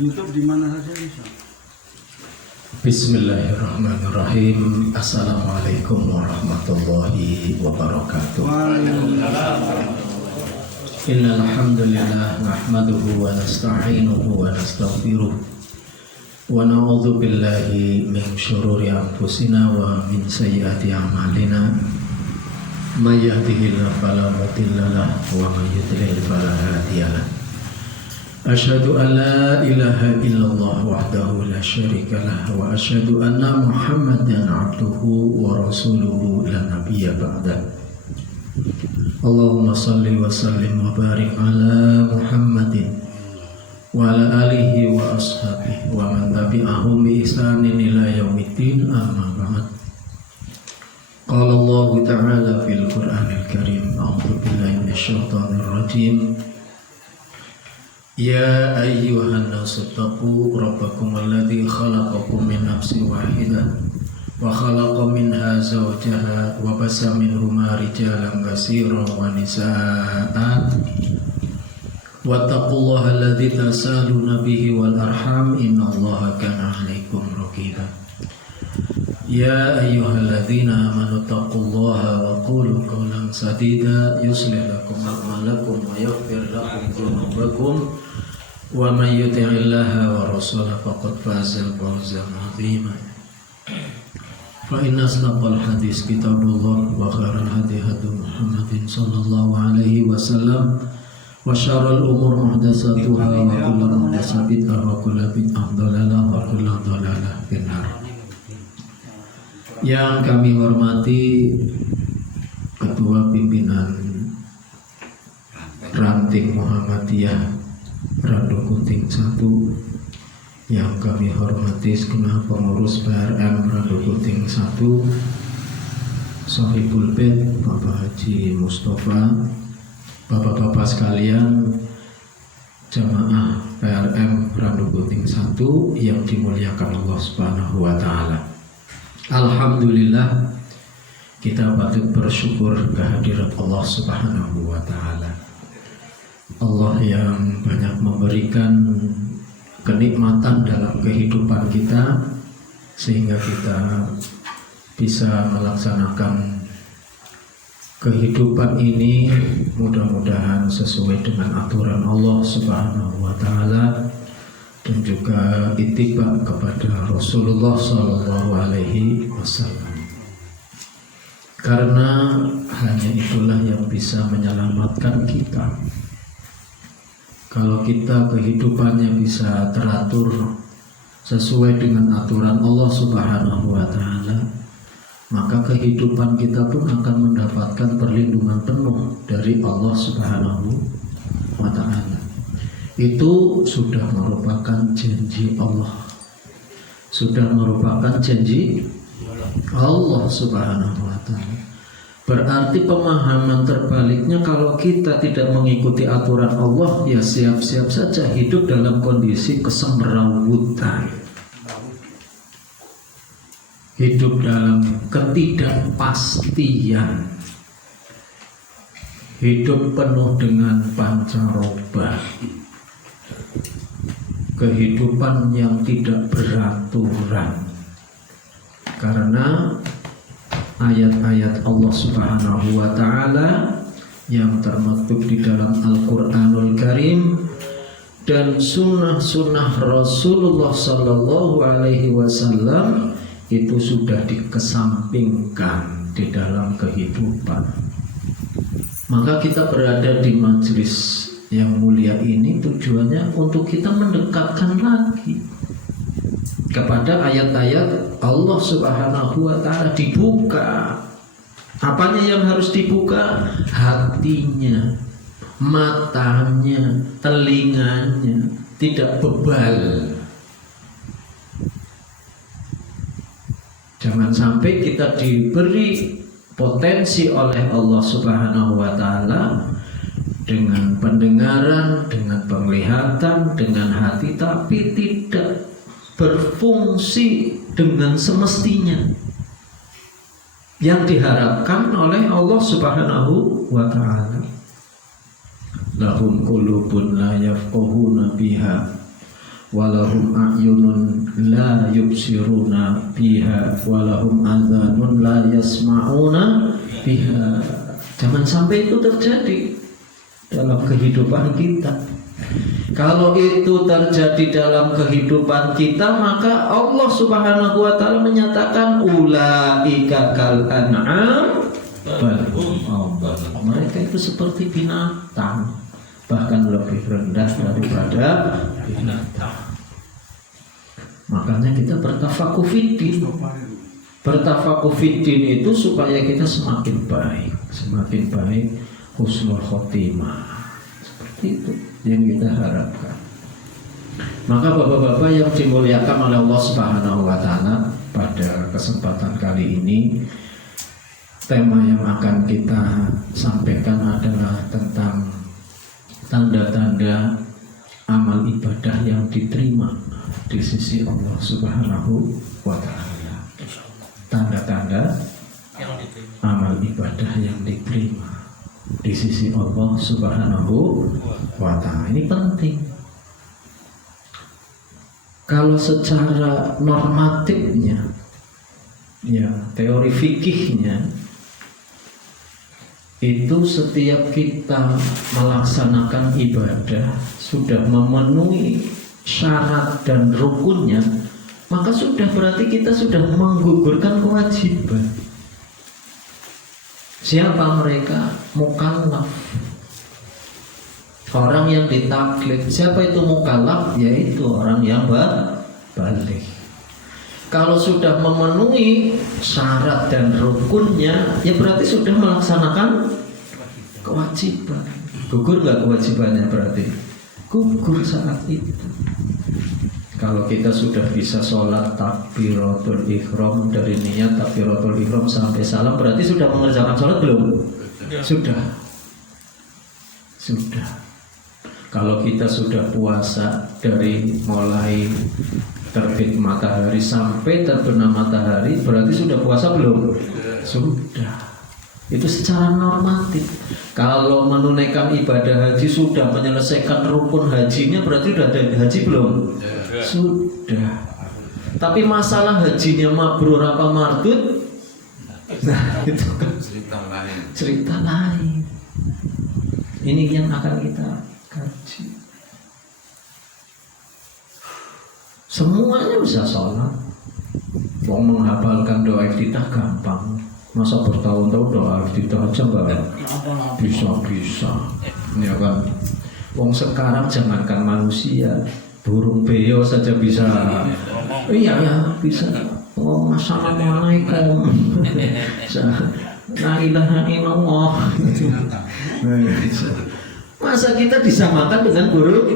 YouTube di mana saja bisa. Bismillahirrahmanirrahim. Assalamualaikum warahmatullahi wabarakatuh. Innal hamdalillah nahmaduhu wa nasta'inuhu wa nastaghfiruh wa na'udzu billahi min syururi anfusina wa min sayyiati a'malina. May yahdihillahu fala mudilla lahu wa may yudlil fala hadiya lahu. Asyhadu an la ilaha illallah wahdahu la syarika lah wa asyhadu anna Muhammadan abduhu wa rasuluhu la nabiyya ba'dah. Allahumma salli wa sallim wa barik ala Muhammadin wa ala alihi wa ashabihi wa man tabi'ahum bi ihsanin ila yaumiddin, amma ba'd. Qala Allah ta'ala fil Qur'anil Karim, a'udzu billahi minasyaitonir rajim. Ya ayyuhan nasu taqu rabbakum alladzi khalaqakum min nafsin wahidah wa khalaqa minha zawjaha wa bassa minhuma rijalan katsiran wa nisaa'a wattaqullaha alladzi tasaaluna bihi wal arham innallaha kana 'alaikum raqiba. Ya ayyuhalladzina amanu taqullaha wa qulu qawlan sadida yuslih lakum a'malakum wa yaghfir lakum dhunubakum wa may yuti'illaha wa rasulahu faqad faza fawzan 'azima. Fa inna asdaqal hadis kitabullah wa khairal hadi hadi Muhammadin sallallahu alaihi wasallam wa syarrul umur muhdatsatuha wa kullu muhdatsatin bid'ah wa kullu bid'ah dhalalah wa kullu dhalalah finnar. Yang kami hormati Ketua Pimpinan Ranting Muhammadiyah Randu Kuting 1, yang kami hormati segenap pengurus PRM Randu Kuting 1, Sohibul Bait Bapak Haji Mustafa, Bapak-bapak sekalian, jamaah PRM Randu Kuting 1 yang dimuliakan Allah Subhanahu wa taala. Alhamdulillah, kita patut bersyukur kehadirat Allah Subhanahu wa taala. Allah yang banyak memberikan kenikmatan dalam kehidupan kita sehingga kita bisa melaksanakan kehidupan ini mudah-mudahan sesuai dengan aturan Allah Subhanahu wa taala dan juga ittiba kepada Rasulullah sallallahu alaihi wasallam. Karena hanya itulah yang bisa menyelamatkan kita. Kalau kita kehidupannya bisa teratur sesuai dengan aturan Allah Subhanahu wa taala, maka kehidupan kita pun akan mendapatkan perlindungan penuh dari Allah Subhanahu wa taala. Itu sudah merupakan janji Allah. Sudah merupakan janji Allah Subhanahu wa taala. Berarti pemahaman terbaliknya, kalau kita tidak mengikuti aturan Allah, ya siap-siap saja hidup dalam kondisi kesemrawutan, hidup dalam ketidakpastian, hidup penuh dengan pancaroba, kehidupan yang tidak beraturan. Karena ayat-ayat Allah Subhanahu wa taala yang termaktub di dalam Al-Qur'anul Karim dan sunnah-sunnah Rasulullah sallallahu alaihi wasallam itu sudah dikesampingkan di dalam kehidupan. Maka kita berada di majelis yang mulia ini tujuannya untuk kita mendekatkan lagi kepada ayat-ayat Allah Subhanahu wa taala. Dibuka. Apanya yang harus dibuka? Hatinya, matanya, telinganya, tidak bebal. Jangan sampai kita diberi potensi oleh Allah Subhanahu wa taala dengan pendengaran, dengan penglihatan, dengan hati, tapi tidak berfungsi dengan semestinya yang diharapkan oleh Allah Subhanahu wa taala. Lahum qulubun la yafqahuna biha walahum a'yunun la yubsiruna biha walahum adhanun la yasma'una biha. Jangan sampai itu terjadi dalam kehidupan kita. Kalau itu terjadi dalam kehidupan kita, maka Allah Subhanahu wa taala menyatakan ulaika kal an'am bal hum adall. Mereka itu seperti binatang, bahkan lebih rendah daripada binatang. Makanya kita bertafakuh fiddin. Bertafakuh fiddin itu supaya kita semakin baik, husnul khotimah. Seperti itu yang kita harapkan. Maka bapak-bapak yang dimuliakan oleh Allah Subhanahu wa taala, pada kesempatan kali ini tema yang akan kita sampaikan adalah tentang tanda-tanda amal ibadah yang diterima di sisi Allah Subhanahu wa taala. Tanda-tanda amal ibadah yang diterima di sisi Allah Subhanahu wa taala. Ini penting. Kalau secara normatifnya, ya, teori fikihnya, itu setiap kita melaksanakan ibadah sudah memenuhi syarat dan rukunnya, maka sudah berarti kita sudah menggugurkan kewajiban. Siapa mereka? Mukallaf, orang yang ditaklif. Siapa itu mukallaf? Yaitu orang yang balik. Kalau sudah memenuhi syarat dan rukunnya, ya berarti sudah melaksanakan kewajiban. Gugur nggak kewajibannya? Berarti gugur saat itu. Kalau kita sudah bisa sholat takbiratul ihram, dari niat takbiratul ihram sampai salam, berarti sudah mengerjakan sholat belum? Sudah. Kalau kita sudah puasa dari mulai terbit matahari sampai terbenam matahari, berarti sudah puasa belum? Sudah. Itu secara normatif. Kalau menunaikan ibadah haji sudah menyelesaikan rukun hajinya, berarti sudah ada haji belum? Sudah. Tapi masalah hajinya mabrur apa mardud, nah itu kan cerita lain. Ini yang akan kita kaji. Semuanya bisa sholat. Wong menghafalkan doa iftitah gampang. Masa bertahun-tahun doa iftitah aja enggak bisa. Ya kan. Wong sekarang jangankan manusia, burung beo saja bisa. Iya ya, bisa. Oh, assalamualaikum. La ilaha illallah. Masa kita disamakan dengan burung?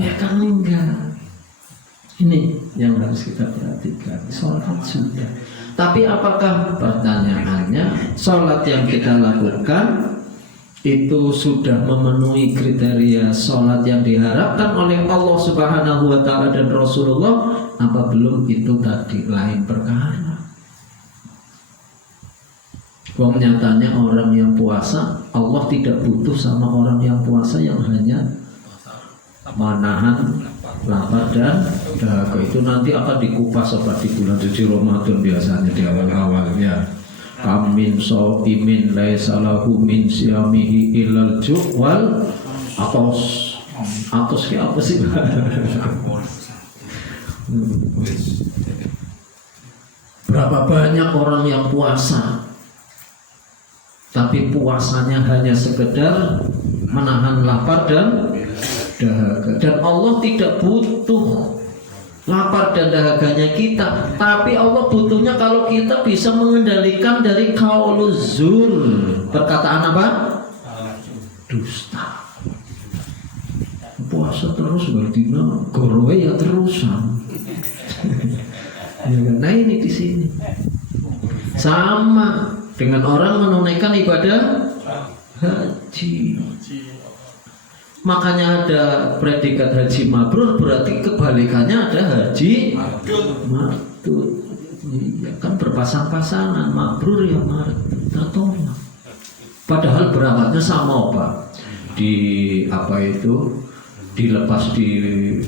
Ya kan enggak. Ini yang harus kita perhatikan. Sholat sudah. Tapi apakah, pertanyaannya, sholat yang kita lakukan itu sudah memenuhi kriteria sholat yang diharapkan oleh Allah Subhanahu wa taala dan Rasulullah, apa belum? Itu tadi lain perkara. Wong nyatanya orang yang puasa, Allah tidak butuh sama orang yang puasa yang hanya menahan lapar dan dahaga. Itu nanti akan dikupas di bulan suci Ramadan biasanya di awal-awalnya. Amin so'imin laisa lahu min siyamihi illal ju'wal atos kayak apa sih? Berapa banyak orang yang puasa tapi puasanya hanya sekedar menahan lapar dan dahaga. Dan Allah tidak butuh lapar dan dahaganya kita, tapi Allah butuhnya kalau kita bisa mengendalikan dari qauluz zur, perkataan apa? Dusta. Puasa terus berarti gorowe ya terusan. Nah ini di sini sama dengan orang menunaikan ibadah haji. Makanya ada predikat haji mabrur, berarti kebalikannya ada haji mardud. Iya kan berpasang-pasangan, mabrur ya mardud, tertolak. Padahal berangkatnya sama Pak. Di apa itu? dilepas di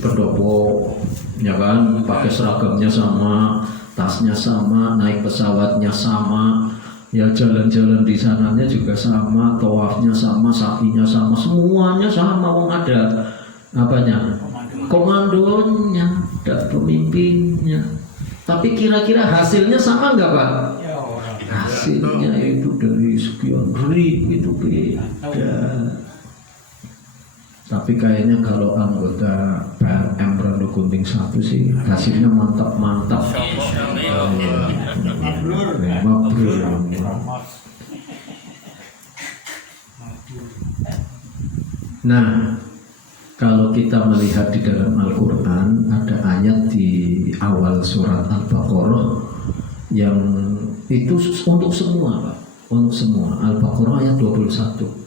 pendopo, ya kan, pakai seragamnya sama, tasnya sama, naik pesawatnya sama, ya jalan-jalan di sananya juga sama, tawafnya sama, sa'inya sama, semuanya sama. Wong ada apanya? Komandonya, ada pemimpinnya. Tapi kira-kira hasilnya sama nggak Pak? Hasilnya itu dari sekian ribu itu beda. Tapi kayaknya kalau anggota PLM Rondo Gunting 1 sih hasilnya mantap-mantap. Mabrur. Nah, kalau kita melihat di dalam Al-Quran, ada ayat di awal surat Al-Baqarah yang itu untuk semua Pak, untuk semua. Al-Baqarah ayat 21.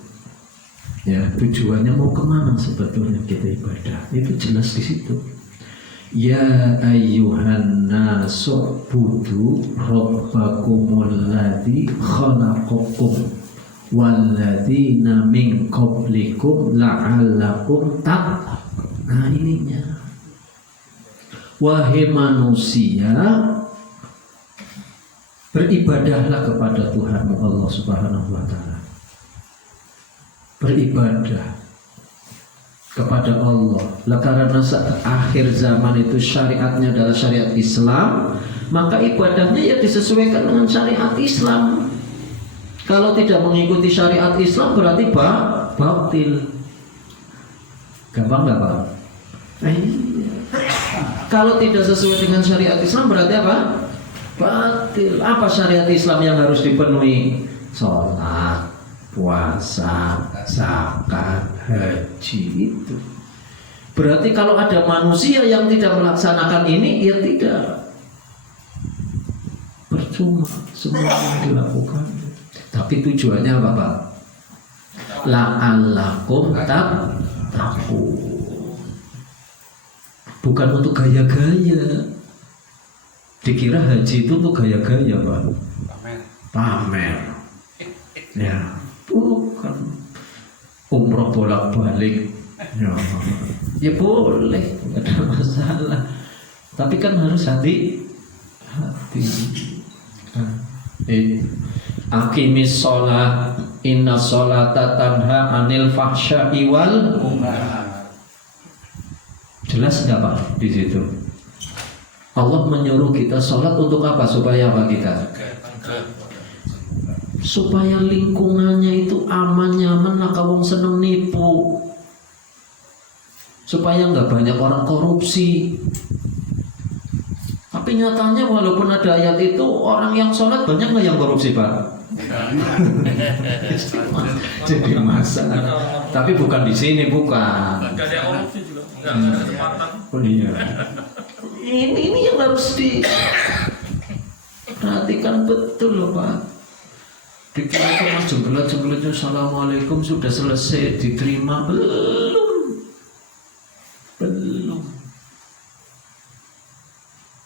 Ya, tujuannya mau kemana sebetulnya kita ibadah, itu jelas di situ. Ya ayyuhan nasu budu rabbakumul ladzi khalaqakum walladzina min qablikum la'allakum tattaqun. Nah ininya, wahai manusia, beribadahlah kepada Tuhanmu Allah Subhanahu wa Ta'ala. Beribadah kepada Allah lah, karena akhir zaman itu syariatnya adalah syariat Islam, maka ibadahnya ya disesuaikan dengan syariat Islam. Kalau tidak mengikuti syariat Islam berarti batil. Gampang nggak Pak? Kalau tidak sesuai dengan syariat Islam berarti apa? Batil. Apa syariat Islam yang harus dipenuhi? Sholat, puasa, zakat, haji itu. Berarti kalau ada manusia yang tidak melaksanakan ini, ya tidak, percuma semua yang dilakukan. Tapi tujuannya apa Pak? La'allakum tattaqun. Bukan untuk gaya-gaya. Dikira haji itu untuk gaya-gaya Pak. Pamer. Ya, bukan. Umroh bolak-balik. Ya boleh, nggak ada masalah. Tapi kan harus hati. Aqimis sholat, inna sholata tanha anil fahsya'i wal munkar. Jelas nggak Pak di situ? Allah menyuruh kita sholat untuk apa? Supaya apa kita? Supaya lingkungannya itu aman, nyaman, naka wong seneng nipu. Supaya nggak banyak orang korupsi. Tapi nyatanya walaupun ada ayat itu, orang yang sholat banyak nggak yang korupsi Pak? Jadi masalah. Tapi bukan di sini, bukan. Nggak ada korupsi juga. Nggak ada kesempatan. Oh iya. Ini yang harus diperhatikan betul loh Pak. Dikira cuma jenggelat-jenggelatnya assalamualaikum sudah selesai, diterima belum.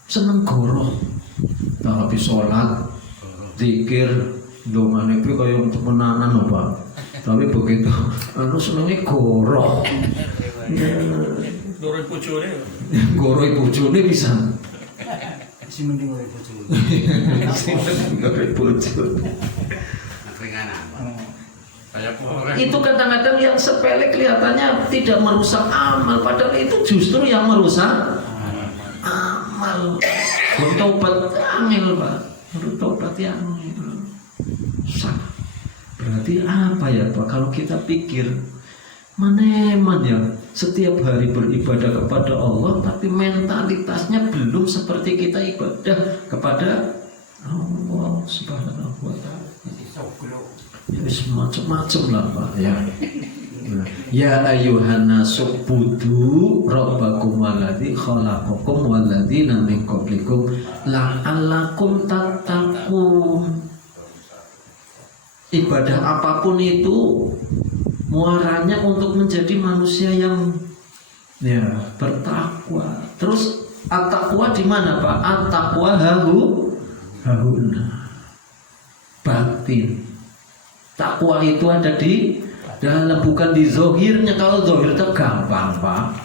Seneng goroh, tapi sholat, zikir, dongane itu kayak temenanan loh Pak. Tapi begitu, anu senengnya goroh. Goroi bojone. Goroi bojone bisa. Si mending goroi bojone. Goroi bojone. Itu kadang-kadang yang sepele kelihatannya tidak merusak amal, padahal itu justru yang merusak amal. Bertobat angel Pak, bertobat yang sah. Berarti apa ya Pak? Kalau kita pikir maneman ya, setiap hari beribadah kepada Allah, tapi mentalitasnya belum seperti kita ibadah kepada Allah Subhanahu wa Ta'ala. Ya macam-macam lah Pak ya. Ya ayyuhan nasu budu rabbakum alladzi khalaqakum walladzina min qablikum la'allakum tattaqun. Ibadah apapun itu muaranya untuk menjadi manusia yang ya bertakwa. Terus at-taqwa di mana Pak? At-taqwa hahuna batin. Takwa itu ada di Dalam bukan di zohirnya. Kalau zohir itu gampang Pak.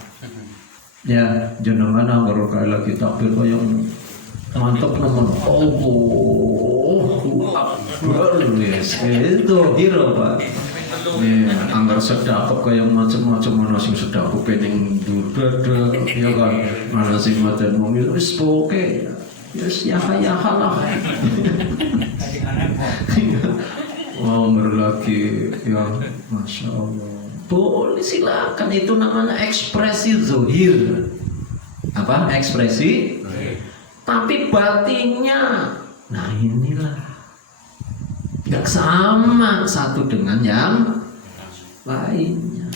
Ya jenengan anggere kaya lagi takbir koyo mantep nemen. Allahu Akbar. Yes, itu hero Pak. Ya, anggar sedekap kaya macam-macam ana sing sedekap pening duduk ya kan. Ana sing maten wong wis pokoke yes ya lah. Oh, lagi ya, masya Allah. Boleh silakan, itu namanya ekspresi zohir. Apa ekspresi? Tapi batinnya, nah inilah nggak sama satu dengan yang lainnya.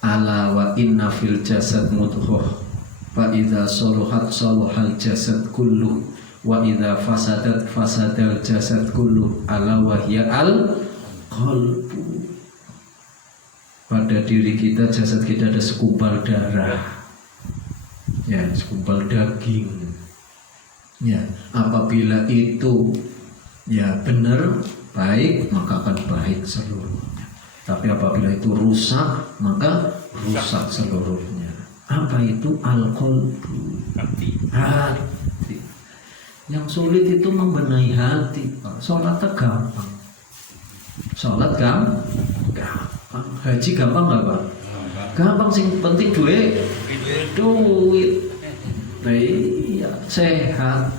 Ala wa inna fil jasad mudghah, fa idza saluhat saluhal jasad kulluh. Wa idza fasadat fasadal jasad kullu ala wahya al qalbu. Pada diri kita, jasad kita ada segumpal darah, ya segumpal daging. Ya, apabila itu ya benar baik, maka akan baik seluruhnya. Tapi apabila itu rusak, maka rusak seluruhnya. Apa itu al-qalbu? Hati. Yang sulit itu membenahi hati. Sholatnya gampang. Sholat gampang. Haji gampang nggak Pak? Gampang sih, penting duit. Nah, iya, sehat.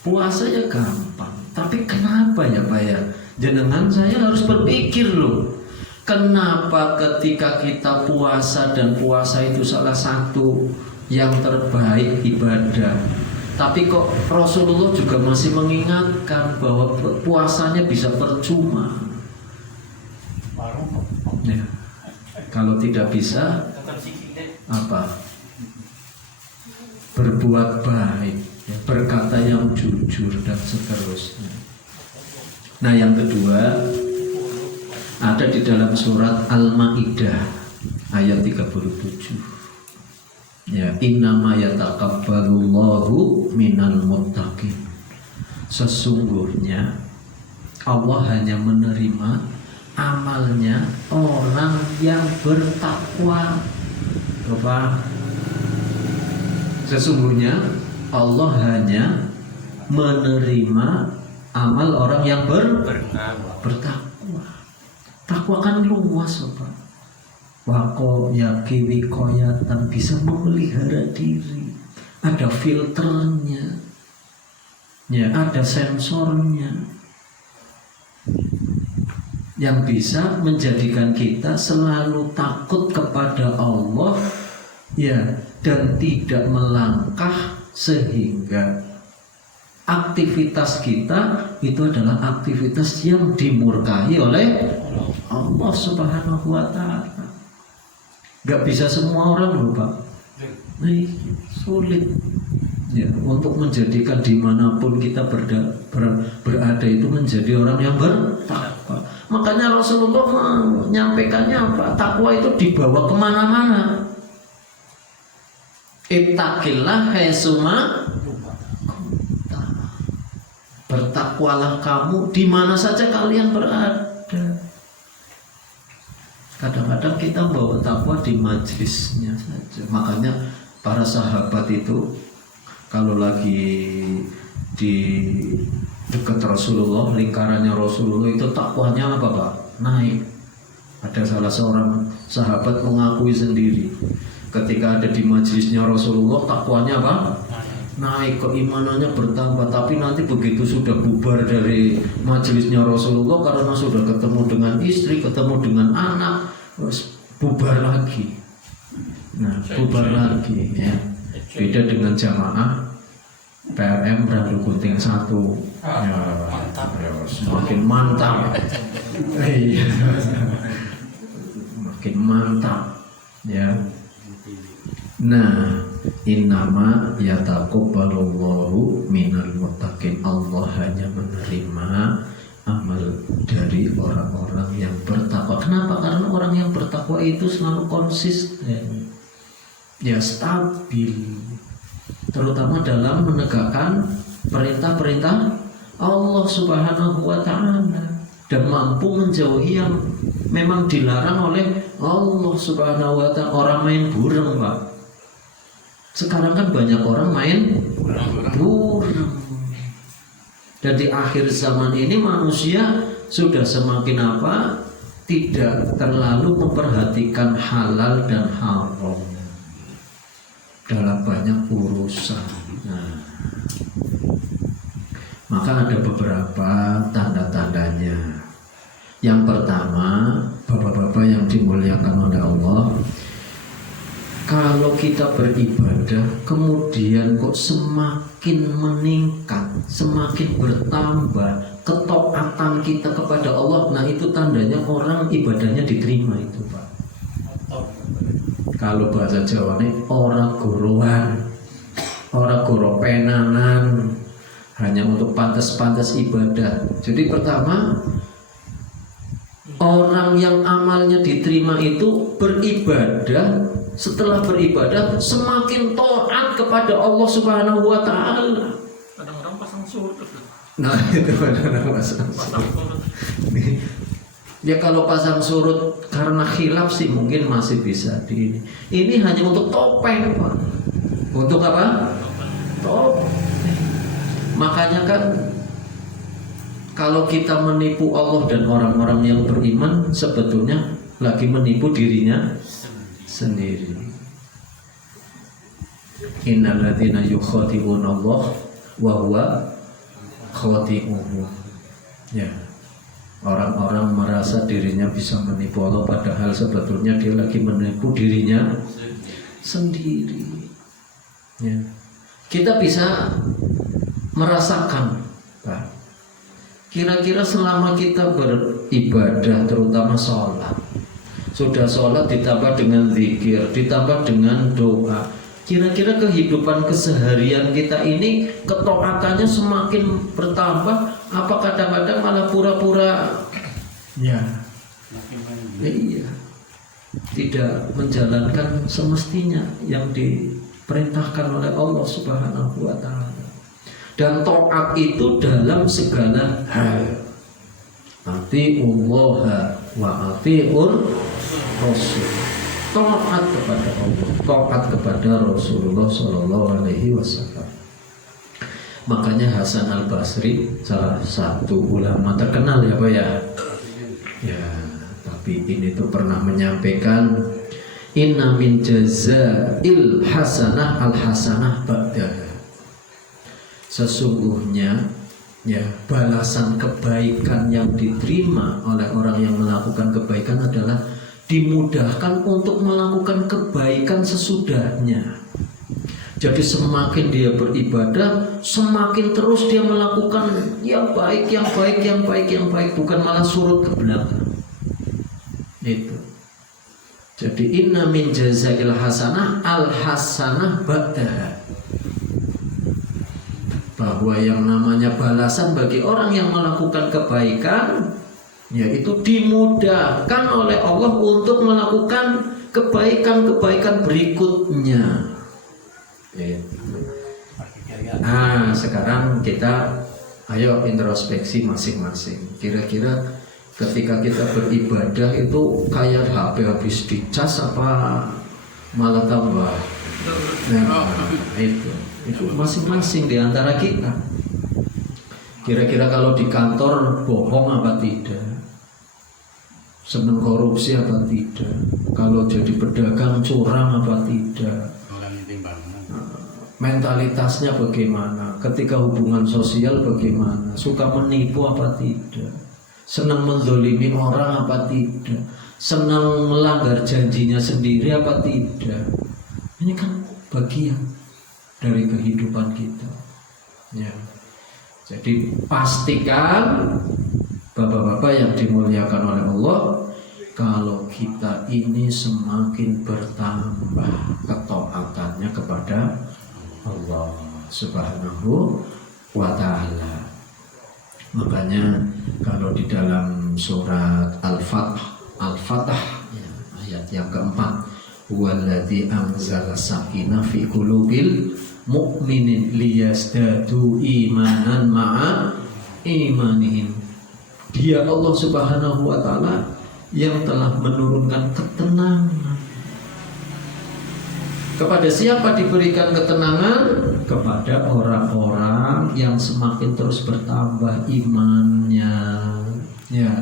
Puasanya gampang. Tapi kenapa ya Pak ya? Jenengan saya harus berpikir loh. Kenapa ketika kita puasa, dan puasa itu salah satu yang terbaik ibadah, tapi kok Rasulullah juga masih mengingatkan bahwa puasanya bisa percuma. Ya. Kalau tidak bisa apa? Berbuat baik, ya, berkata yang jujur dan seterusnya. Nah, yang kedua ada di dalam surat Al-Maidah ayat 37. Ya, innama yataqabbalullahu minal muttaqin. Sesungguhnya Allah hanya menerima amalnya orang yang bertakwa. Apa? Sesungguhnya Allah hanya menerima amal orang yang bertakwa. Takwa kan luas, Pak. Wako yaki wikoyatan, bisa memelihara diri, ada filternya, ya ada sensornya yang bisa menjadikan kita selalu takut kepada Allah, ya, dan tidak melangkah, sehingga aktivitas kita itu adalah aktivitas yang dimurkahi oleh Allah Subhanahu wa Ta'ala. Gak bisa semua orang loh Pak. Nah, sulit ya, untuk menjadikan dimanapun kita berada itu menjadi orang yang bertakwa. Makanya Rasulullah menyampaikannya apa? Takwa itu dibawa kemana-mana. Ittaqillah haitsuma kunta. Bertakwalah kamu di mana saja kalian berada. Kadang-kadang kita bawa takwa di majelisnya saja. Makanya para sahabat itu kalau lagi di dekat Rasulullah, lingkarannya Rasulullah, itu takwanya apa Pak? Naik. Ada salah seorang sahabat mengakui sendiri, ketika ada di majelisnya Rasulullah, takwanya apa? Naik, keimanannya bertambah. Tapi nanti begitu sudah bubar dari majelisnya Rasulullah, karena sudah ketemu dengan istri, ketemu dengan anak, terus bubar lagi. Nah, bubar lagi ya. Beda dengan jamaah PRM Randu Gunting 1 ya, semakin mantap. Iya. Makin mantap ya. Nah, innama yataqabbalullahu minal muttaqin. Allah hanya menerima amal dari orang-orang yang bertakwa. Kenapa? Karena orang yang bertakwa itu selalu konsisten, ya stabil, terutama dalam menegakkan perintah-perintah Allah Subhanahu wa ta'ala, dan mampu menjauhi yang memang dilarang oleh Allah Subhanahu wa ta'ala. Orang main burung, Pak. Sekarang kan banyak orang main burung. Dan di akhir zaman ini manusia sudah semakin apa? Tidak terlalu memperhatikan halal dan haram dalam banyak urusan. Nah, maka ada beberapa tanda-tandanya. Yang pertama, bapak-bapak yang dimuliakan oleh Allah, kalau kita beribadah kemudian kok semakin meningkat, semakin bertambah ketaatan kita kepada Allah, nah itu tandanya orang ibadahnya diterima itu, Pak. Kalau bahasa Jawa ini orang gorowan, orang goro penanan, hanya untuk pantas-pantas ibadah. Jadi pertama, orang yang amalnya diterima itu beribadah, setelah beribadah semakin taat kepada Allah Subhanahu wa ta'ala. Kadang-kadang pasang surut. Nah itu kadang-kadang pasang surut. Ya kalau pasang surut karena khilaf sih mungkin masih bisa di ini hanya untuk topeng, Pak. Untuk apa? Topeng. Makanya kan kalau kita menipu Allah dan orang-orang yang beriman, sebetulnya lagi menipu dirinya sendiri. Innal ladzina yukhadi'una Allah wa huwa khadi'uhum. Ya. Orang-orang merasa dirinya bisa menipu Allah, padahal sebetulnya dia lagi menipu dirinya sendiri. Ya. Kita bisa merasakan, Pak. Kira-kira selama kita beribadah, terutama sholat, sudah sholat ditambah dengan zikir, ditambah dengan doa, kira-kira kehidupan keseharian kita ini ketaatannya semakin bertambah, apa kadang-kadang malah pura-pura ya iya tidak menjalankan semestinya yang diperintahkan oleh Allah Subhanahu wa ta'ala. Dan taat itu dalam segala hal. Ati'ullaha wa ati'ur rasul. Taat kepada Allah, taat kepada Rasulullah sallallahu alaihi wasallam. Makanya Hasan Al-Basri salah satu ulama terkenal ya Pak ya. Ya, tapi ini tuh pernah menyampaikan inna min jazail hasanah al-hasanah ba'daha. Sesungguhnya ya balasan kebaikan yang diterima oleh orang yang melakukan kebaikan adalah dimudahkan untuk melakukan kebaikan sesudahnya. Jadi semakin dia beribadah, semakin terus dia melakukan yang baik, yang baik, yang baik, yang baik, bukan malah surut ke belakang. Itu. Jadi inna min jazail hasanah al hasanah ba'daha. Bahwa yang namanya balasan bagi orang yang melakukan kebaikan, yaitu dimudahkan oleh Allah untuk melakukan kebaikan-kebaikan berikutnya. Nah, sekarang kita ayo introspeksi masing-masing. Kira-kira ketika kita beribadah itu kayak HP habis dicas apa malah tambah? Nah, itu masing-masing di antara kita. Kira-kira kalau di kantor bohong apa tidak? Senang korupsi apa tidak? Kalau jadi pedagang curang apa tidak? Mentalitasnya bagaimana? Ketika hubungan sosial bagaimana? Suka menipu apa tidak? Senang menzolimi orang apa tidak? Senang melanggar janjinya sendiri apa tidak? Ini kan bagian dari kehidupan kita. Ya. Jadi pastikan bapak-bapak yang dimuliakan oleh Allah, kalau kita ini semakin bertambah ketaatannya kepada Allah Subhanahu wa ta'ala. Makanya kalau di dalam surat Al-Fatah ya, ayat yang keempat, huwallazi anzala sakinah fi qulubil mu'minin liyazdadu imanan ma'a imanihim. Dia Allah Subhanahu wa taala yang telah menurunkan ketenangan. Kepada siapa diberikan ketenangan? Kepada orang-orang yang semakin terus bertambah imannya. Ya.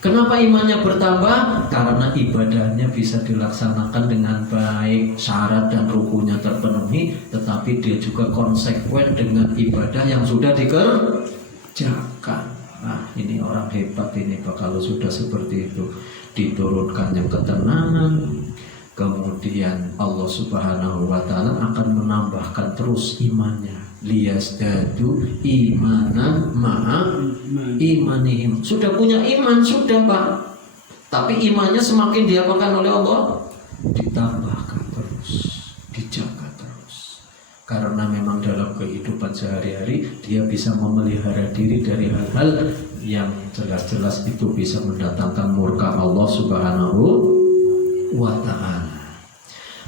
Kenapa imannya bertambah? Karena ibadahnya bisa dilaksanakan dengan baik, syarat dan rukunnya terpenuhi, tetapi dia juga konsekuen dengan ibadah yang sudah dikerjakan. Nah, ini orang hebat ini Pak, kalau sudah seperti itu diturunkannya ketenangan, kemudian Allah Subhanahu wa taala akan menambahkan terus imannya. Liyazdadu imanan ma'a imanihim. Sudah punya iman sudah Pak, tapi imannya semakin diapakan oleh Allah? Ditambahkan terus, dijaga terus. Karena memang dalam kehidupan sehari-hari dia bisa memelihara diri dari hal-hal yang jelas-jelas itu bisa mendatangkan murka Allah Subhanahu wa ta'ala.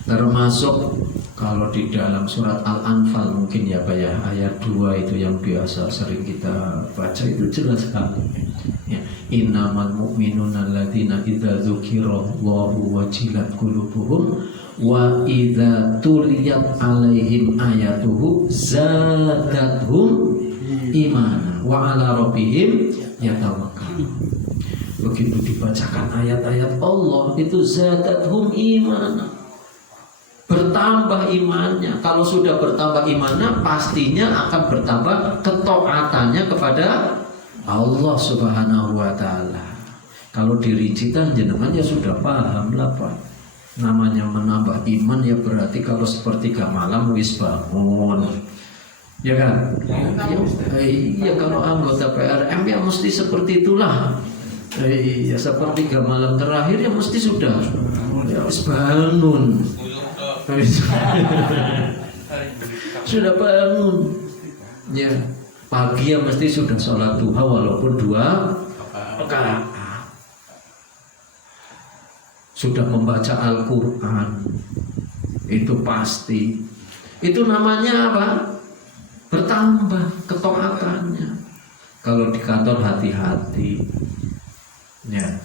Termasuk kalau di dalam surat Al-Anfal mungkin ya Pak ya, ayat 2 itu yang biasa sering kita baca, itu jelas sekali ya. Innamal mu'minuna alladzina idza dzukirallahu wajilat qulubuhum wa idza tuliyat alaihim ayatuhu zadatuhum imanan wa ala rabbihim yatawakkalun. Begitu dibacakan ayat-ayat Allah itu zadatuhum imanan, bertambah imannya. Kalau sudah bertambah imannya, pastinya akan bertambah ketaatannya kepada Allah Subhanahu wa taala. Kalau dirincikan jenengan ya sudah paham lah Pak. Namanya menambah iman ya berarti kalau sepertiga malam wis bangun. Ya kan? Iya, kalau anggota PRM ya mesti seperti itulah. Iya, sepertiga malam terakhir ya mesti sudah ya wis bangun. Sudah bangun ya, pagi ya mesti sudah sholat duha walaupun 2 rakaat, sudah membaca Al-Quran, itu pasti. Itu namanya apa? Bertambah ketaatannya. Kalau di kantor hati-hati ya,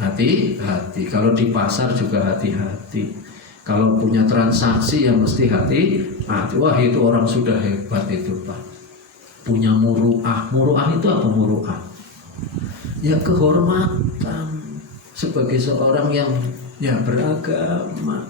hati-hati. Kalau di pasar juga hati-hati. Kalau punya transaksi yang mesti hati-hati. Wah, itu orang sudah hebat itu Pak. Punya muru'ah. Muru'ah itu apa muru'ah? Ya kehormatan sebagai seorang yang ya beragama,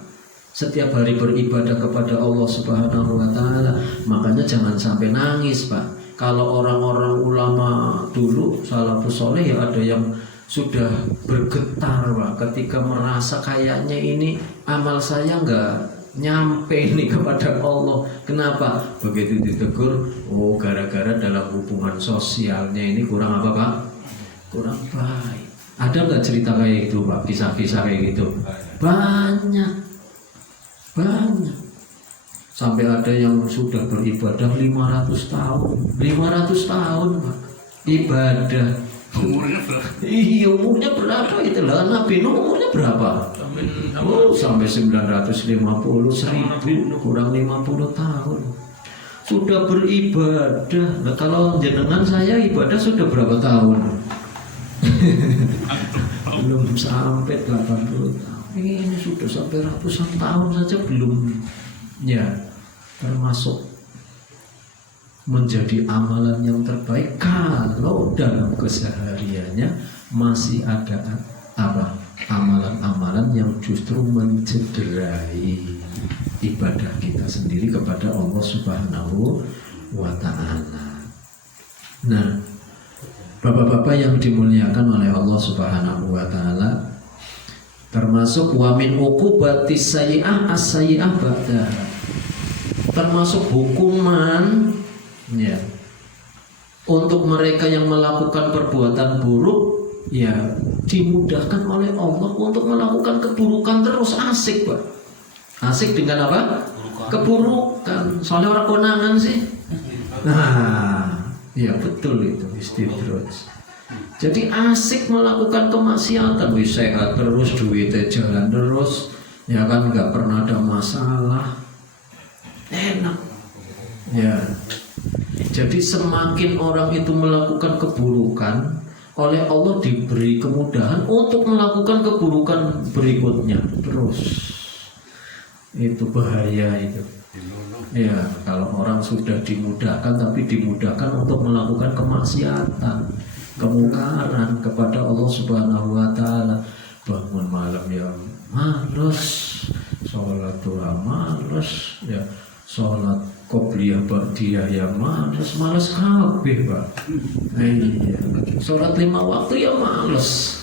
setiap hari beribadah kepada Allah Subhanahu wa taala. Makanya jangan sampai nangis Pak. Kalau orang-orang ulama dulu salafus soleh ya ada yang sudah bergetar Pak ketika merasa kayaknya ini amal saya nggak nyampe ini kepada Allah. Kenapa? Begitu ditegur, oh gara-gara dalam hubungan sosialnya ini kurang apa Pak? Kurang baik. Ada nggak cerita kayak gitu Pak? Kisah-kisah kayak gitu? Banyak. Sampai ada yang sudah beribadah 500 tahun. 500 tahun Pak ibadah. Umurnya berapa? Iya, umurnya berapa itu lah? Nabi Nuh umurnya berapa? Sampai 950, 1000, kurang 50 tahun. Sudah beribadah. Nah, kalau jenengan saya ibadah sudah berapa tahun? Belum sampai 80 tahun. Ini sudah sampai ratusan tahun saja belum. Ya, termasuk menjadi amalan yang terbaik kalau dalam kesehariannya masih ada apa? Amalan-amalan yang justru mencederai ibadah kita sendiri kepada Allah Subhanahu wa taala. Nah, Bapak-bapak yang dimuliakan oleh Allah Subhanahu wa taala, termasuk wa min uqubatis sayyi'ah as-sayyi'ah ba'da. Termasuk hukuman ya untuk mereka yang melakukan perbuatan buruk, ya dimudahkan oleh Allah untuk melakukan keburukan terus. Asik Pak, asik dengan apa? Keburukan. Soalnya orang konangan sih. Nah, ya betul itu istidraj. Jadi asik melakukan kemaksiatan, wis sehat terus, duitnya jalan terus, ya kan, nggak pernah ada masalah, enak. Ya, Jadi semakin orang itu melakukan keburukan, oleh Allah diberi kemudahan untuk melakukan keburukan berikutnya terus. Itu bahaya itu. Ya, kalau orang sudah dimudahkan tapi dimudahkan untuk melakukan kemaksiatan, kemungkaran kepada Allah Subhanahu wa taala. Bangun malam ya males, sholat duha males, ya sholat qobliyah ba'diyah ya males kabeh, Pak. Iya, sholat 5 waktu ya males.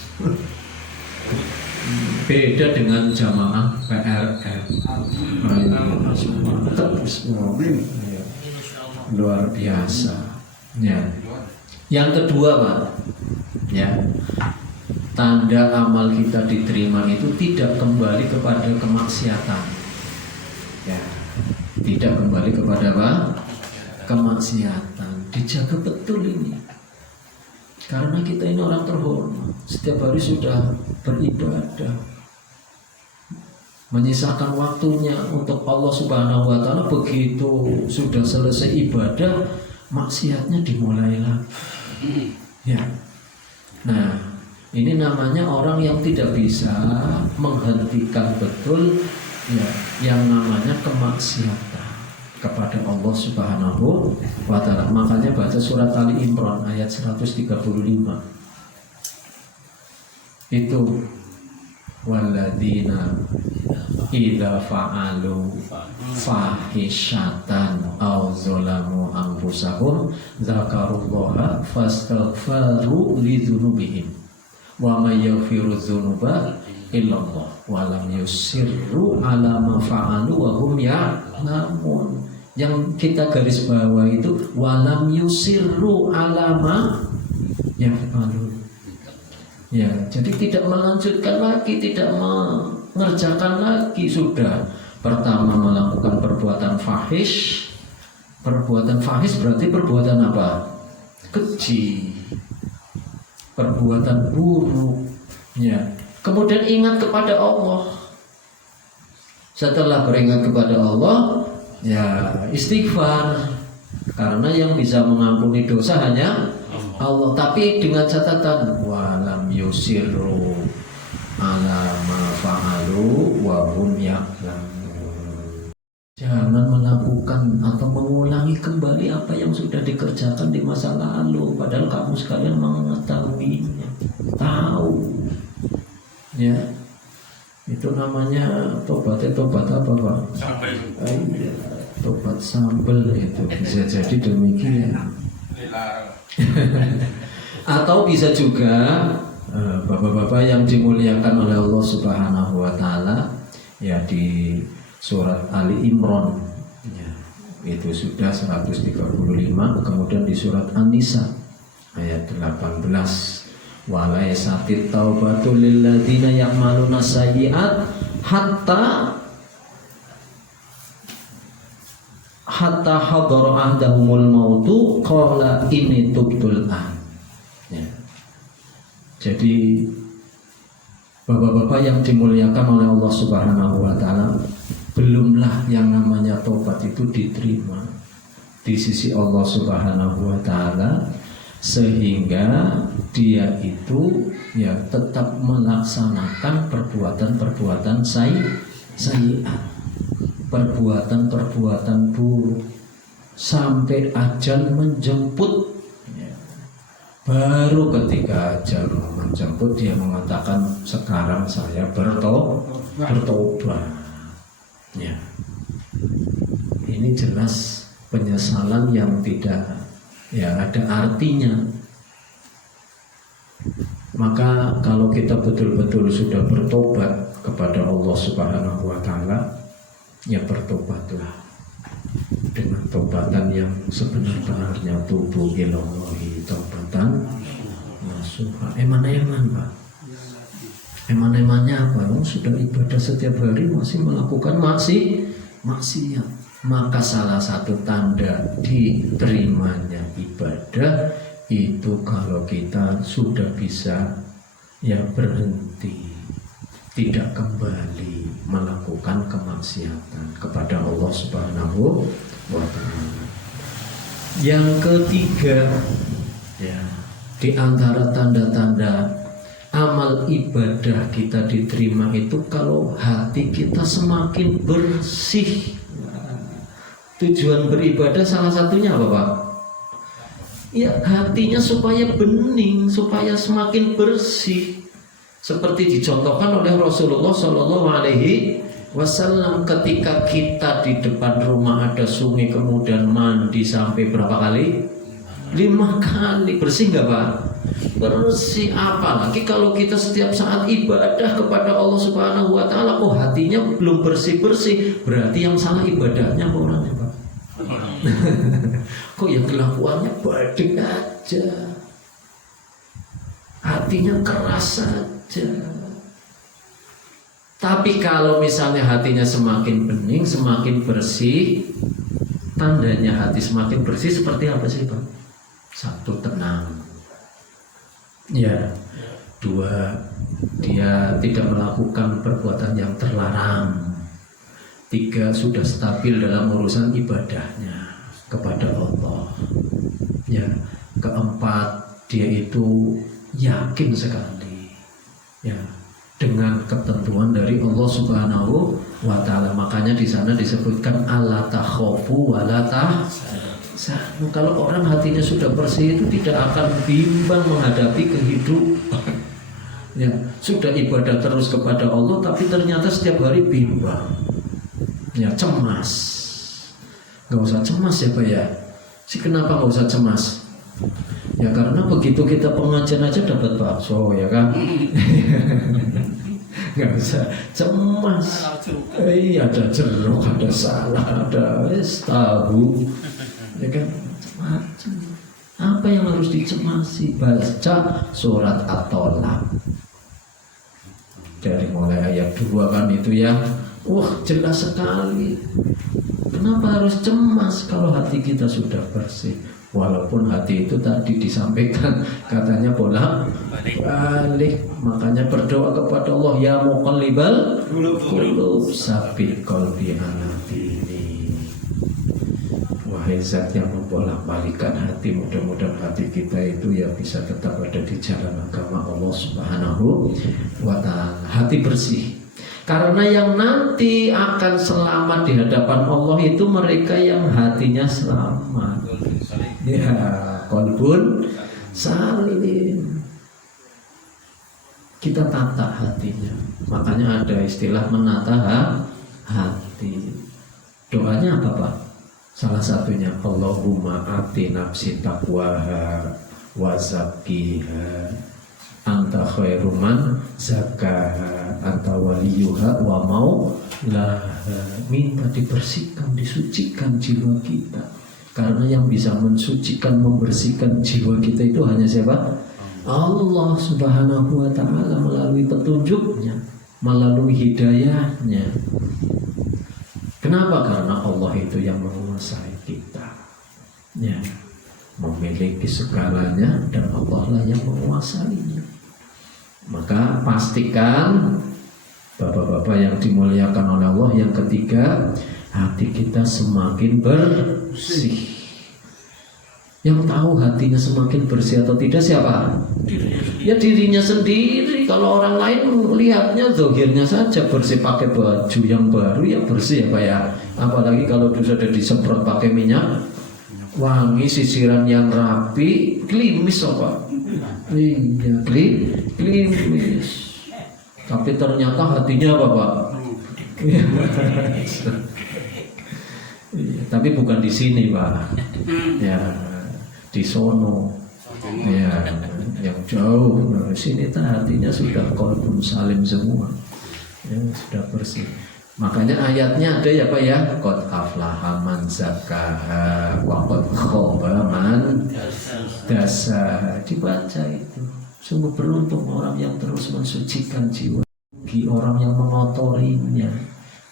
Beda dengan jamaah PRM. Luar biasa. Ya. Yang kedua, Pak, ya, tanda amal kita diterima itu tidak kembali kepada kemaksiatan. Ya, tidak kembali kepada apa? Kemaksiatan. Dijaga betul ini. Karena kita ini orang terhormat, setiap hari sudah beribadah, menyisakan waktunya untuk Allah Subhanahu wa taala. Begitu sudah selesai ibadah, maksiatnya dimulai lagi. Ya. Nah, ini namanya orang yang tidak bisa menghentikan betul ya yang namanya kemaksiatan kepada Allah Subhanahu wa taala. Makanya baca surat Ali Imran ayat 135. Itu walladzina idza fa'alu fahisyatan aw zalamu anfusahum dzakarullaha fastaghfaru lidzunubihim wa may yaghfiru dzunuba illallah wa lam yusirru ala ma fa'alu wa hum ya'lamun. Yang kita garis bawah itu walam yusirru ala ma yaf'alun. Ya, jadi tidak melanjutkan lagi, tidak mengerjakan lagi. Sudah pertama melakukan perbuatan fahish. Perbuatan fahish berarti perbuatan apa? Keji, perbuatan buruk. Ya. Kemudian ingat kepada Allah. Setelah beringat kepada Allah, ya istighfar. Karena yang bisa mengampuni dosa hanya Allah. Tapi dengan catatan walam yusirru ala ma fa'alu wa hum ya'lamun. Jangan melakukan atau mengulangi kembali apa yang sudah dikerjakan di masa lalu, padahal kamu sekalian mengetahuinya, tahu. Ya, itu namanya tobat apa, Pak? Sambel. Iya, tobat sambel itu bisa jadi demikian. Atau bisa juga bapak-bapak yang dimuliakan oleh Allah Subhanahu wa taala, ya di surat Ali Imran ya, itu sudah 135, kemudian di surat An-Nisa ayat 18 walaisatit taubatul lil ladzina ya'maluna sayyi'at hatta hadara ahdahumul mautu qala inni tubtul an. Ya. Jadi bapak-bapak yang dimuliakan oleh Allah Subhanahu wa taala, belumlah yang namanya tobat itu diterima di sisi Allah Subhanahu wa taala, sehingga dia itu ya tetap melaksanakan perbuatan-perbuatan sayyi'at, perbuatan-perbuatan buruk sampai ajal menjemput. Baru ketika ajal menjemput dia mengatakan sekarang saya bertobat. Ya. Ini jelas penyesalan yang tidak ya ada artinya. Maka kalau kita betul-betul sudah bertobat kepada Allah Subhanahu wa taala, ya bertobatlah dengan tobatan yang sebenar-benarnya, tubuh ilallahi taubatan nasuha. Eman-eman, Pak. Eman-emannya apa? Sudah ibadah setiap hari masih melakukan maksiat. Maka salah satu tanda diterimanya ibadah itu kalau kita sudah bisa ya berhenti, tidak kembali melakukan kemaksiatan kepada Allah Subhanahu wa taala. Yang ketiga, ya, di antara tanda-tanda amal ibadah kita diterima itu kalau hati kita semakin bersih. Tujuan beribadah salah satunya apa, Pak? Ya, hatinya supaya bening, supaya semakin bersih. Seperti dicontohkan oleh Rasulullah Shallallahu Alaihi Wasallam ketika kita di depan rumah ada sungai kemudian mandi sampai berapa kali? 5 kali. Bersih nggak, Pak? Bersih. Apalagi kalau kita setiap saat ibadah kepada Allah Subhanahu Wa Taala, kok hatinya belum bersih-bersih, berarti yang salah ibadahnya orangnya, Pak. Kok yang kelakuannya badek aja, hatinya keras saja. Tapi kalau misalnya hatinya semakin bening, semakin bersih, tandanya hati semakin bersih seperti apa sih, Pak? 1, tenang. Ya. 2, dia tidak melakukan perbuatan yang terlarang. 3, sudah stabil dalam urusan ibadahnya kepada Allah. Ya. 4, dia itu yakin sekali, ya, dengan ketentuan dari Allah Subhanahu wa Ta'ala. Makanya di sana disebutkan alla takhafu wa la tahzanu. Kalau orang hatinya sudah bersih itu tidak akan bimbang menghadapi kehidupan. Ya, sudah ibadah terus kepada Allah tapi ternyata setiap hari bimbang. Ya, cemas. Gak usah cemas ya, Pak ya. Kenapa gak usah cemas? Ya karena begitu kita pengajian aja dapat bakso, ya kan? Nggak usah cemas. Ada jeruk, ada salad, ada tahu, ya kan? Macam. Apa yang harus dicemasi? Baca surat At-Tolak dari mulai ayat 2 kan itu ya. Wah, jelas sekali. Kenapa harus cemas kalau hati kita sudah bersih? Walaupun hati itu tadi disampaikan katanya bolak-balik. Makanya berdoa kepada Allah, ya muqallibal qulub sabbit qalbi ala dini. Wahai zat yang membolak-balikan hati, mudah-mudahan hati kita itu ya bisa tetap ada di jalan agama Allah Subhanahu wa Ta'ala. Hati bersih. Karena yang nanti akan selamat di hadapan Allah itu mereka yang hatinya selamat. Ya, qalbun salim. Kita tata hatinya. Makanya ada istilah menata hati. Doanya apa, Pak? Salah satunya Allahumma ati nafsi taqwaha wa zakkiha anta khairu man zakkaha anta waliyuha wa maulaha. Minta dibersihkan, disucikan jiwa kita. Karena yang bisa mensucikan, membersihkan jiwa kita itu hanya siapa? Allah Subhanahu wa Ta'ala melalui petunjuknya, melalui hidayahnya. Kenapa? Karena Allah itu yang menguasai kita, ya, memiliki segalanya dan Allah lah yang menguasainya. Maka pastikan Bapak-bapak yang dimuliakan oleh Allah, yang ketiga, hati kita semakin bersih. Yang tahu hatinya semakin bersih atau tidak siapa? Ya dirinya sendiri. Kalau orang lain melihatnya zahirnya saja bersih, pakai baju yang baru ya bersih ya Pak ya. Apalagi kalau sudah disemprot pakai minyak wangi, sisiran yang rapi, klimis apa? Iya, klimis. Tapi ternyata hatinya apa, Pak? Tapi bukan di sini, Pak. Ya, di sono. Ya, yang jauh. Nah, di sini hatinya sudah qalbun salim semua. Ya, sudah bersih. Makanya ayatnya ada ya Pak ya, qad aflaha man zakkaha wa qad khaba man dassaha. Dibaca itu. Sungguh beruntung orang yang terus mensucikan jiwa, orang yang mengotorinya.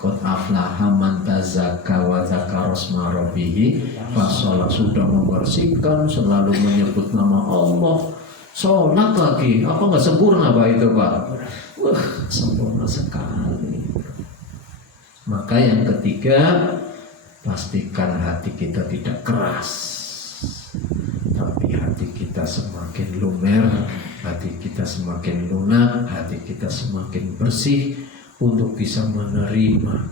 Qad aflaha man tazakka wa dzakara asma rabbih, fasolat, sudah membersihkan, selalu menyebut nama Allah. Sholat lagi, apa nggak sempurna Pak itu Pak? Wah, sempurna sekali. Maka yang ketiga, pastikan hati kita tidak keras. tapi hati kita semakin lumer, hati kita semakin lunak, hati kita semakin bersih untuk bisa menerima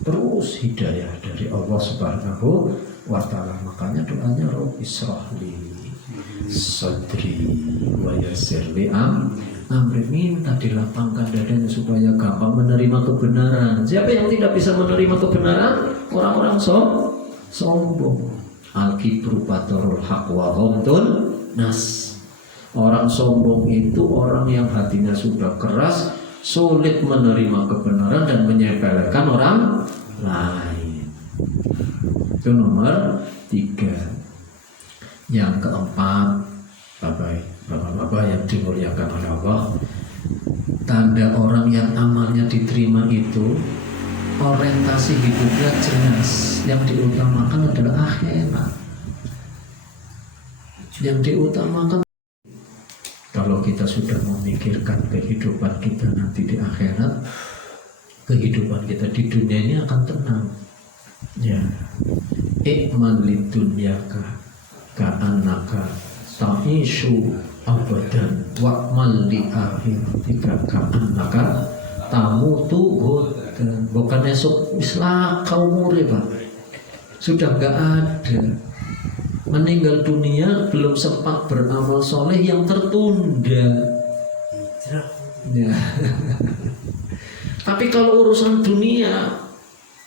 terus hidayah dari Allah Subhanahu wa Ta'ala. Makanya doanya Rabbi shrahli sadri wa yassir li amri, minta dilapangkan dadanya supaya gampang menerima kebenaran. Siapa yang tidak bisa menerima kebenaran? Orang-orang sombong. Al-kibru batarul haq wa ghamdun nas. Orang sombong itu orang yang hatinya sudah keras, sulit menerima kebenaran dan menyepelekan orang lain. Itu nomor 3. Yang keempat, Bapak-bapak yang dimuliakan oleh Allah, tanda orang yang amalnya diterima itu orientasi hidupnya jelas. Yang diutamakan adalah akhirat. Yang diutamakan, kalau kita sudah memikirkan kehidupan kita nanti di akhirat, kehidupan kita di dunia ini akan tenang. Ya, ikmal lidunyaka ka'annaka ta'ishu abadan wa'mal li akhiratika ka'annaka tamutu. Bukan esok islah kau umure, Pak. Sudah gak ada. Meninggal dunia belum sempat beramal soleh yang tertunda. Ya. Tapi kalau urusan dunia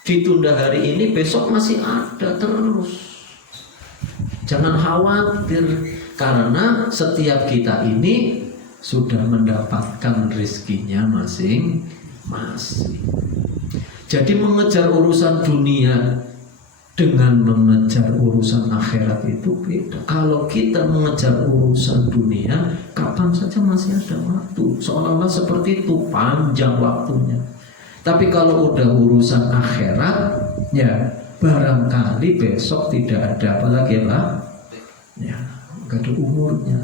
ditunda hari ini, besok masih ada terus. Jangan khawatir, karena setiap kita ini sudah mendapatkan rezekinya masing-masing. Jadi mengejar urusan dunia dengan mengejar urusan akhirat itu beda. Kalau kita mengejar urusan dunia, kapan saja masih ada waktu. Seolah-olah seperti itu, panjang waktunya. Tapi kalau udah urusan akhirat, ya barangkali besok tidak ada apa lagi lah. Ya, gak ada umurnya.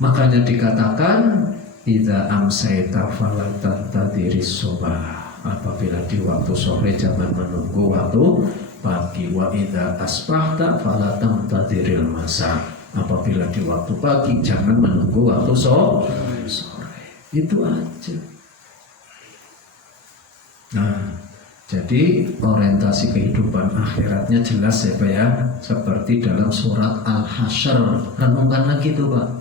Makanya dikatakan idza amsayta fala tantadhiris subah. Apabila di waktu sore jangan menunggu waktu pagi. Wa idza asbahta fala tantadhiril masa. Apabila di waktu pagi jangan menunggu waktu sore. Itu aja. Nah, jadi orientasi kehidupan akhiratnya jelas ya Pak ya. Seperti dalam surat Al-Hasyr. Renungkan lagi tuh Pak.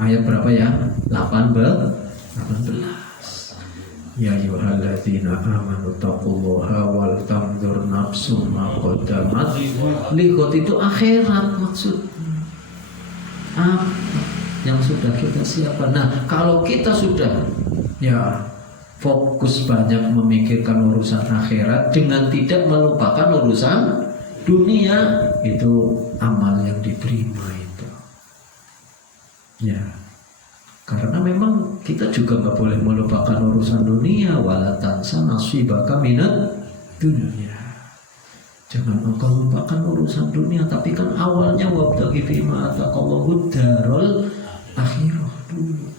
Ayat berapa ya? 18. Ya ayyuhalladzina amanu taqullaha wal tanzur nafsum ma qaddamat lighad. Itu akhirat maksudnya. Apa yang sudah kita siapkan. Nah, kalau kita sudah ya fokus banyak memikirkan urusan akhirat dengan tidak melupakan urusan dunia, itu amal yang diterima itu. Ya. Karena memang kita juga nggak boleh melupakan urusan dunia. Wala tansa nasibaka minad dunya. Jangan engkau lupakan urusan dunia. Tapi kan awalnya wabtaghi fima ataqallahu darul akhirah dulu.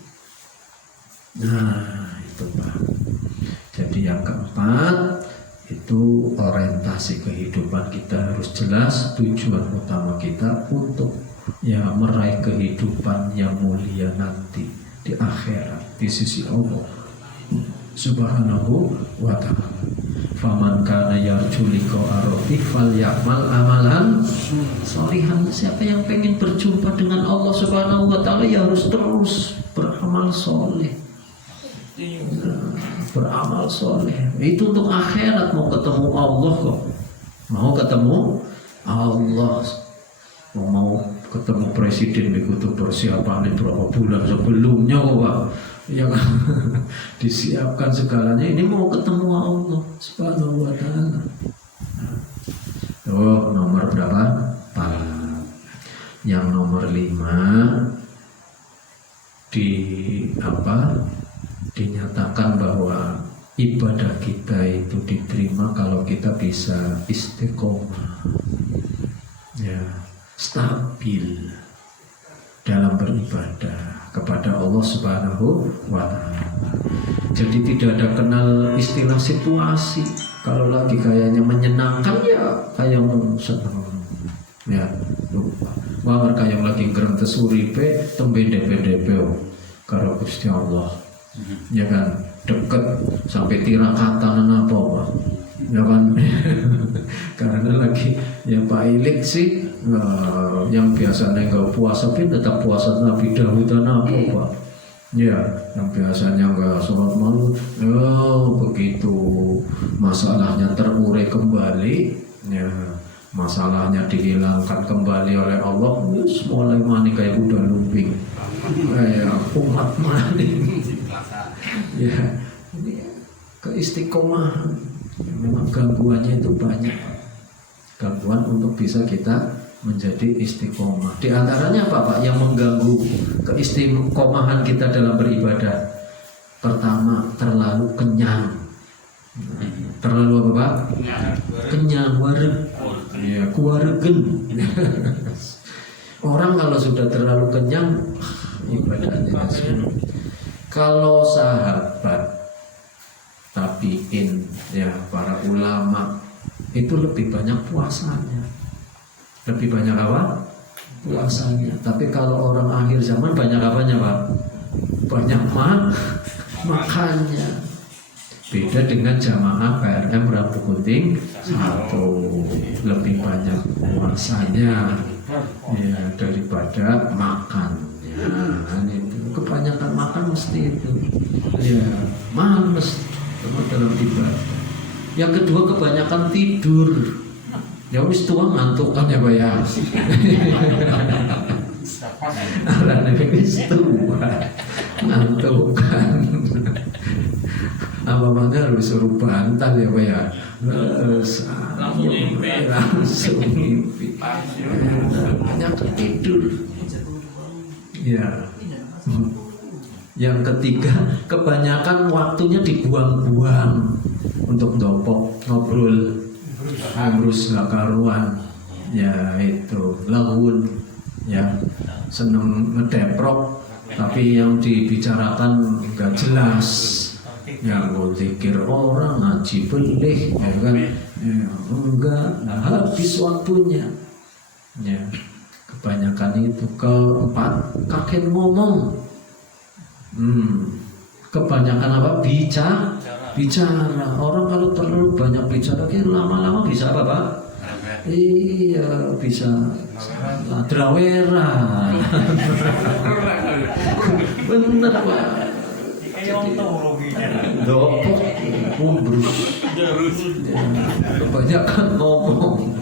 Nah itu Pak. Jadi yang keempat itu orientasi kehidupan kita harus jelas. Tujuan utama kita untuk ya meraih kehidupan yang mulia nanti di akhirat di sisi Allah Subhanahu wa ta'ala. Faman kana yarju liqa'a rabbih falyamal amalan sholihan. Siapa yang pengen berjumpa dengan Allah Subhanahu wa ta'ala ya harus terus beramal soleh. Beramal soleh itu untuk akhirat. Mau ketemu Allah kok. Mau ketemu Allah, mau ketemu presiden begitu persiapan berapa bulan sebelumnya Pak, yang disiapkan segalanya. Ini mau ketemu Allah Subhanahu wa ta'ala. Oh, nomor berapa? 4. Yang nomor 5 dinyatakan bahwa ibadah kita itu diterima kalau kita bisa istiqomah. Ya, stabil dalam beribadah kepada Allah Subhanahu wa ta'ala. Jadi tidak ada kenal istilah situasi. Kalau lagi kayaknya menyenangkan ya kayak senang. Ya, wah mereka yang lagi grentes uripe tembe DP karo Gusti Allah. Ya kan, deket sampai tirakatan apa Pak. Ya kan, karena lagi ya Pak Ilik sih yang biasanya nggak puasa pun tetap puasa Nabi Dawud dan apa Pak. Ya, yang biasanya nggak sholat malam, begitu masalahnya terurai kembali, ya masalahnya dihilangkan kembali oleh Allah, mulai mani kayak udah lumping, kayak umat mani. Ya, ini keistiqomahan. Memang gangguannya itu banyak, gangguan untuk bisa kita menjadi istiqomah. Di antaranya apa Pak yang mengganggu keistiqomahan kita dalam beribadah? Pertama, terlalu kenyang. Terlalu apa Pak? Kenyang, wareg. Ya, kuwaregen. Orang kalau sudah terlalu kenyang, ibadahnya sulit. Kalau sahabat tabiin, ya para ulama itu lebih banyak puasanya. Lebih banyak apa? Puasanya. Tapi kalau orang akhir zaman banyak apanya Pak? Banyak makannya. Beda dengan jamaah PRM Rabu Kunting 1, lebih banyak puasanya ya daripada makannya. Itu kebanyakan makan mesti itu. Ya males dalam ibadah. Yang kedua kebanyakan tidur. Ya wis tua ngantuk kan ya Pak ya. Alane wis tua ngantuk kan. Apa mana harus suruh bantal ya Pak ya. Langsung mimpi. Banyak tidur. Ya. Yang ketiga kebanyakan waktunya dibuang-buang untuk dopok ngobrol. Harus gak karuan, ya itu lagun, ya seneng ngedeprok, tapi yang dibicarakan gak jelas, yang gue pikir orang ngaji belih, ya kan, ya, enggak, habis waktunya, ya kebanyakan itu. Keempat, kakek ngomong, kebanyakan apa? Bicara. Orang kalau terlalu banyak bicara, lama-lama bisa apa Pak? Iya, bisa draweran. Bener Pak. Dopok, umbrus. Kebanyakan ngomong.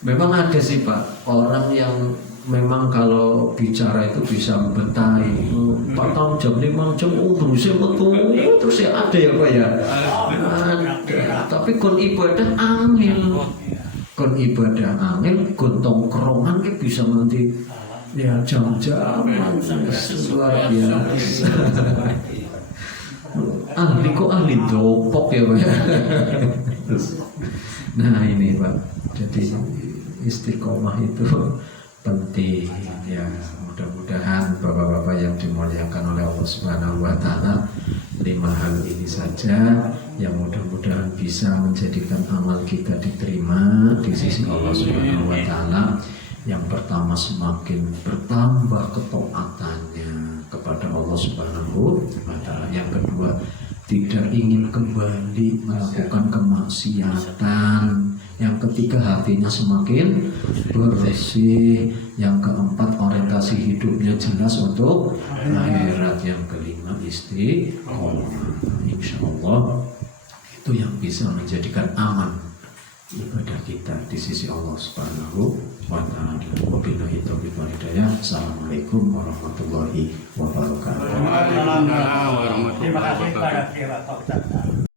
Memang ada sih Pak, orang yang memang kalau bicara itu bisa membetahi 4 tahun jam 5 jam umbrusnya betul terus ya ada ya Pak ya ada. Tapi kon ibadah angel kon tongkrongan ke bisa nanti ya jam-jaman luar biasa. ahli dopok ya Pak ya. Nah ini Pak, jadi istiqomah itu penting ya. Mudah-mudahan bapak-bapak yang dimuliakan oleh Allah Subhanahu wa taala, 5 hal ini saja yang mudah-mudahan bisa menjadikan amal kita diterima di sisi Allah Subhanahu wa taala. Yang pertama, semakin bertambah ketaatannya kepada Allah Subhanahu wa taala. Yang kedua, tidak ingin kembali melakukan kemaksiatan. Yang ketiga, hatinya semakin bersih. Yang keempat, orientasi hidupnya jelas untuk akhirat. Yang kelima, istiqomah. Insya Allah itu yang bisa menjadikan aman ibadah kita di sisi Allah Subhanahu wa taala. Wabillahi taufiq wal hidayah. Assalamualaikum warahmatullahi wabarakatuh. Terima kasih kepada Pak Ustaz.